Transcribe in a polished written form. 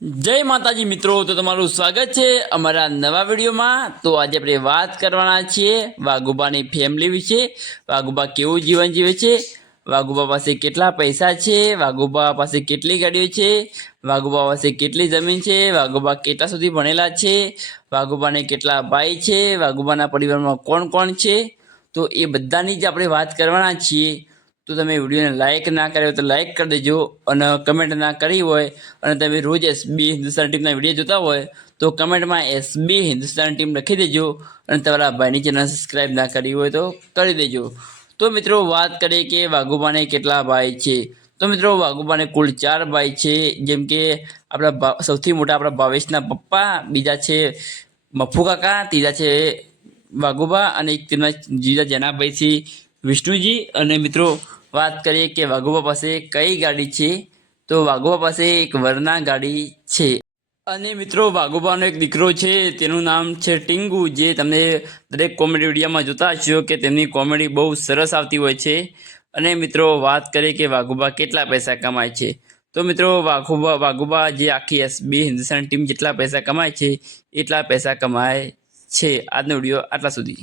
जय माताजी मित्रों, तो तमाરું સ્વાગત છે અમારા નવા વિડીયોમાં। તો આજે આપણે વાત કરવાના છીએ વાઘુબાની ફેમિલી વિશે। વાઘુબા કેવું જીવન જીવે છે, વાઘુબા પાસે કેટલા પૈસા છે, વાઘુબા પાસે કેટલી ગાડીઓ છે, વાઘુબા પાસે કેટલી જમીન છે, વાઘુબા કેટલા સુધી ભણેલા છે, વાઘુબાને કેટલા ભાઈ છે, વાઘુબાના પરિવારમાં કોણ કોણ છે, તો એ બધાની જ આપણે વાત કરવાના છીએ। તો તમે વિડીયોને લાઇક ના કર્યો તો લાઇક કરી દેજો, અને કમેન્ટ ના કરી હોય અને તમે રોજ એસબી હિન્દુસ્તાન ટીમના વિડીયો જોતા હોય તો કમેન્ટમાં એસબી હિન્દુસ્તાન ટીમ લખી દેજો, અને તમારા ભાઈની ચેનલ સબસ્ક્રાઈબ ના કરી હોય તો કરી દેજો। તો મિત્રો વાત કરીએ કે વાઘુબાને કેટલા ભાઈ છે। તો મિત્રો વાઘુબાને કુલ 4 ભાઈ છે, જેમ કે આપણા સૌથી મોટા આપણા ભાવેશના પપ્પા, બીજા છે મફુ કાકા, ત્રીજા છે વાઘુબા, અને એક તેમના જીજા જેના ભાઈ છે વિષ્ણુજી। અને મિત્રો વાત કરીએ કે વાઘુબા પાસે કઈ ગાડી છે, તો વાઘુબા પાસે એક વરના ગાડી છે। અને મિત્રો વાઘુબાનો એક દીકરો છે, તેનું નામ છે ટીંગુ, જે તમને દરેક કોમેડી વિડીયોમાં જોતા હશો કે તેમની કોમેડી બહુ સરસ આવતી હોય છે। અને મિત્રો વાત કરીએ કે વાઘુબા કેટલા પૈસા કમાય છે, તો મિત્રો વાઘુબા જે આખી એસબી હિન્દુસ્તાન ટીમ જેટલા પૈસા કમાય છે એટલા પૈસા કમાય છે। આજનો વિડીયો આટલા સુધી।